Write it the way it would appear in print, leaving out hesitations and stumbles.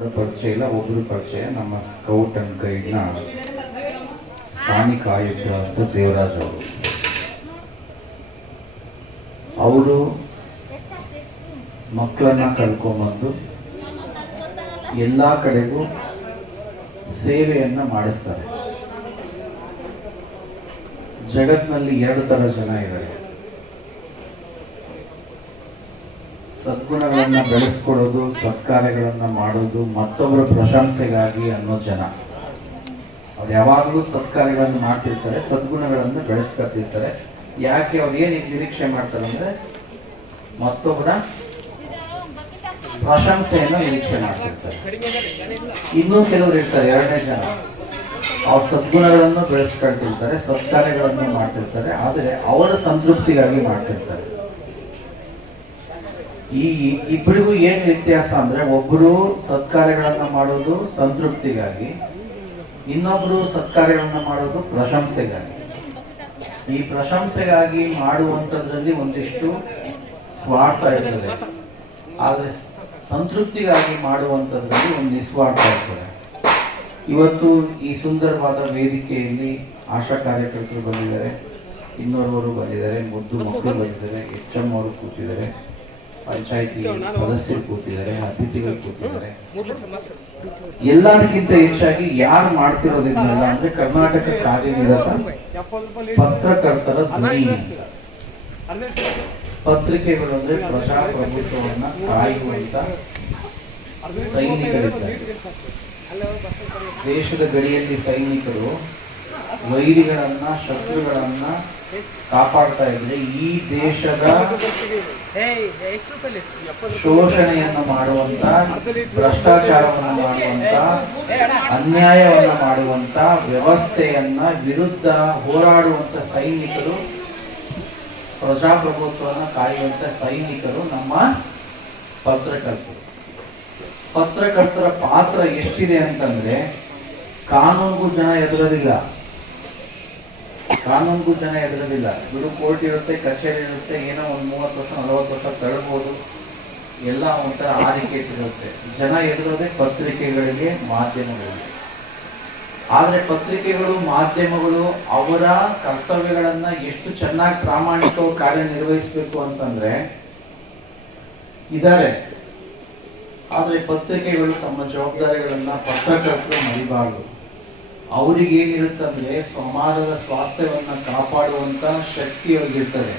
ಪರಿಚಯ ಇಲ್ಲ, ಒಬ್ಬರು ಪರಿಚಯ. ನಮ್ಮ ಸ್ಕೌಟ್ ಅಂಡ್ ಗೈಡ್ನ ಸ್ಥಾನಿಕ ಆಯುಕ್ತ ಅಂತ ದೇವರಾಜ್ ಅವರು ಮಕ್ಕಳನ್ನ ಕಳ್ಕೊಂಬಂದು ಎಲ್ಲ ಕಡೆಗೂ ಸೇವೆಯನ್ನ ಮಾಡಿಸ್ತಾರೆ. ಜಗತ್ನಲ್ಲಿ 2 ಥರ ಜನ ಇದ್ದಾರೆ. ಸದ್ಗುಣಗಳನ್ನ ಬೆಳೆಸ್ಕೊಡೋದು, ಸತ್ಕಾರ್ಯಗಳನ್ನ ಮಾಡೋದು, ಮತ್ತೊಬ್ಬರ ಪ್ರಶಂಸೆಗಾಗಿ ಅನ್ನೋ ಜನ. ಅವ್ರು ಯಾವಾಗಲೂ ಸತ್ಕಾರ್ಯಗಳನ್ನು ಮಾಡ್ತಿರ್ತಾರೆ, ಸದ್ಗುಣಗಳನ್ನು ಬೆಳೆಸ್ಕೊತಿರ್ತಾರೆ. ಯಾಕೆ ಅವ್ರು ಏನು ನಿರೀಕ್ಷೆ ಮಾಡ್ತಾರೆ ಅಂದ್ರೆ ಮತ್ತೊಬ್ಬರ ಪ್ರಶಂಸೆಯನ್ನು ನಿರೀಕ್ಷೆ ಮಾಡ್ತಿರ್ತಾರೆ. ಇನ್ನೂ ಕೆಲವರು ಇರ್ತಾರೆ, 2ನೇ ಜನ. ಅವ್ರ ಸದ್ಗುಣಗಳನ್ನು ಬೆಳೆಸ್ಕೊಳ್ತಿರ್ತಾರೆ, ಸತ್ಕಾರ್ಯಗಳನ್ನು ಮಾಡ್ತಿರ್ತಾರೆ, ಆದರೆ ಅವರ ಸಂತೃಪ್ತಿಗಾಗಿ ಮಾಡ್ತಿರ್ತಾರೆ. ಈ ಇಬ್ಬರಿಗೂ ಏನ್ ವ್ಯತ್ಯಾಸ ಅಂದ್ರೆ, ಒಬ್ಬರು ಸತ್ಕಾರ್ಯಗಳನ್ನ ಮಾಡೋದು ಸಂತೃಪ್ತಿಗಾಗಿ, ಇನ್ನೊಬ್ರು ಸತ್ಕಾರ್ಯಗಳನ್ನ ಮಾಡೋದು ಪ್ರಶಂಸೆಗಾಗಿ. ಈ ಪ್ರಶಂಸೆಗಾಗಿ ಮಾಡುವಂಥದ್ರಲ್ಲಿ ಒಂದಿಷ್ಟು ಸ್ವಾರ್ಥ ಇರ್ತದೆ, ಆದ್ರೆ ಸಂತೃಪ್ತಿಗಾಗಿ ಮಾಡುವಂಥದ್ರಲ್ಲಿ ಒಂದು ನಿಸ್ವಾರ್ಥ ಇರ್ತದೆ. ಇವತ್ತು ಈ ಸುಂದರವಾದ ವೇದಿಕೆಯಲ್ಲಿ ಆಶಾ ಕಾರ್ಯಕರ್ತರು ಬಂದಿದ್ದಾರೆ, ಇನ್ನೋರ್ವರು ಬಂದಿದ್ದಾರೆ, ಮುದ್ದು ಮಕ್ಕಳು ಬಂದಿದ್ದಾರೆ, HM ಅವರು ಕೂತಿದ್ದಾರೆ, ಪಂಚಾಯತಿ ಸದಸ್ಯರು ಕೂತಿದ್ದಾರೆ, ಅತಿಥಿಗಳು ಕೂತಿದ್ದಾರೆ. ಎಲ್ಲರಿಗಿಂತ ಹೆಚ್ಚಾಗಿ ಯಾರು ಮಾಡ್ತಿರೋದಿಲ್ಲ ಅಂದ್ರೆ ಕರ್ನಾಟಕ ಕಾರ್ಯನಿರತ ಪತ್ರಕರ್ತರ ಧ್ವನಿ. ಪತ್ರಿಕೆಗಳು ಅಂದ್ರೆ ಪ್ರಜಾಪ್ರಭುತ್ವವನ್ನ ಕಾಯುವಂತ ಸೈನಿಕರಿದ್ದಾರೆ. ದೇಶದ ಗಡಿಯಲ್ಲಿ ಸೈನಿಕರು ವೈರಿಗಳನ್ನ, ಶತ್ರುಗಳನ್ನ ಕಾಪಾಡ್ತಾ ಇದ್ರೆ ಈ ದೇಶದ ಶೋಷಣೆಯನ್ನು ಮಾಡುವಂತ, ಭ್ರಷ್ಟಾಚಾರವನ್ನು ಮಾಡುವಂತ, ಅನ್ಯಾಯವನ್ನು ಮಾಡುವಂತ ವ್ಯವಸ್ಥೆಯನ್ನ ವಿರುದ್ಧ ಹೋರಾಡುವಂತ ಸೈನಿಕರು, ಪ್ರಜಾಪ್ರಭುತ್ವವನ್ನು ಕಾಯುವಂತ ಸೈನಿಕರು ನಮ್ಮ ಪತ್ರಕರ್ತರು. ಪತ್ರಕರ್ತರ ಪಾತ್ರ ಎಷ್ಟಿದೆ ಅಂತಂದ್ರೆ, ಕಾನೂನಿಗೂ ಜನ ಎದುರೋದಿಲ್ಲ, ಬಿಡು ಕೋರ್ಟ್ ಇರುತ್ತೆ, ಕಚೇರಿ ಇರುತ್ತೆ, ಏನೋ ಒಂದು 30 ವರ್ಷ 40 ವರ್ಷ ತಳ್ಬೋದು, ಎಲ್ಲ ಒಂಥರ ಆರಿಕೆ ಇರುತ್ತೆ. ಜನ ಎದುರೋದೇ ಪತ್ರಿಕೆಗಳಿಗೆ, ಮಾಧ್ಯಮಗಳಿಗೆ. ಆದ್ರೆ ಪತ್ರಿಕೆಗಳು, ಮಾಧ್ಯಮಗಳು ಅವರ ಕರ್ತವ್ಯಗಳನ್ನ ಎಷ್ಟು ಚೆನ್ನಾಗಿ ಪ್ರಾಮಾಣಿಕವಾಗಿ ಕಾರ್ಯನಿರ್ವಹಿಸಬೇಕು ಅಂತಂದ್ರೆ ಇದ್ದಾರೆ. ಆದ್ರೆ ಪತ್ರಿಕೆಗಳು ತಮ್ಮ ಜವಾಬ್ದಾರಿಗಳನ್ನ ಪತ್ರಕರ್ತರು ಮರಿಬಾರದು. ಅವ್ರಿಗೆ ಏನಿರುತ್ತಂದ್ರೆ ಸಮಾಜದ ಸ್ವಾಸ್ಥ್ಯವನ್ನ ಕಾಪಾಡುವಂತ ಶಕ್ತಿ ಅವ್ರಿಗಿರ್ತದೆ.